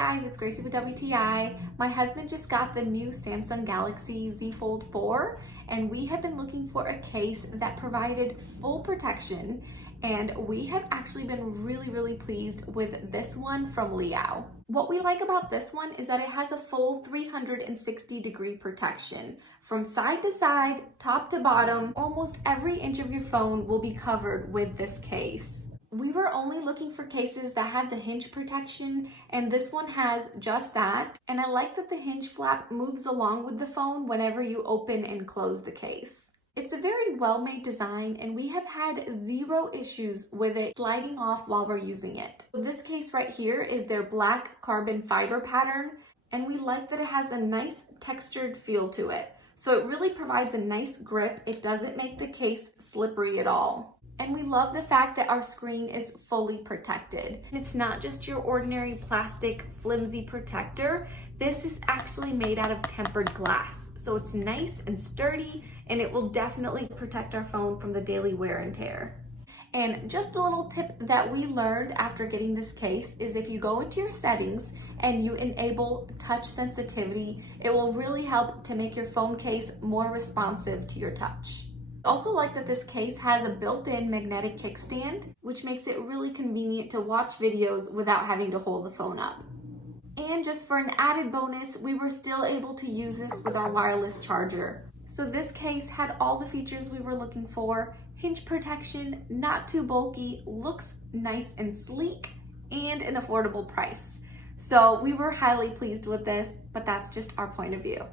guys, it's Gracie with WTI. My husband just got the new Samsung Galaxy Z Fold4, and we have been looking for a case that provided full protection, and we have actually been really pleased with this one from LEIAU. What we like about this one is that it has a full 360-degree protection. From side to side, top to bottom, almost every inch of your phone will be covered with this case. We were only looking for cases that had the hinge protection, and this one has just that. And I like that the hinge flap moves along with the phone whenever you open and close the case. It's a very well-made design, and we have had zero issues with it sliding off while we're using it. This case right here is their black carbon fiber pattern, and we like that it has a nice textured feel to it. So it really provides a nice grip. It doesn't make the case slippery at all. And we love the fact that our screen is fully protected. It's not just your ordinary plastic flimsy protector. This is actually made out of tempered glass. So it's nice and sturdy, and it will definitely protect our phone from the daily wear and tear. And just a little tip that we learned after getting this case is if you go into your settings and you enable touch sensitivity, it will really help to make your phone case more responsive to your touch. I also like that this case has a built-in magnetic kickstand, which makes it really convenient to watch videos without having to hold the phone up. And just for an added bonus, we were still able to use this with our wireless charger. So this case had all the features we were looking for: hinge protection, not too bulky, looks nice and sleek, and an affordable price. So we were highly pleased with this, but that's just our point of view.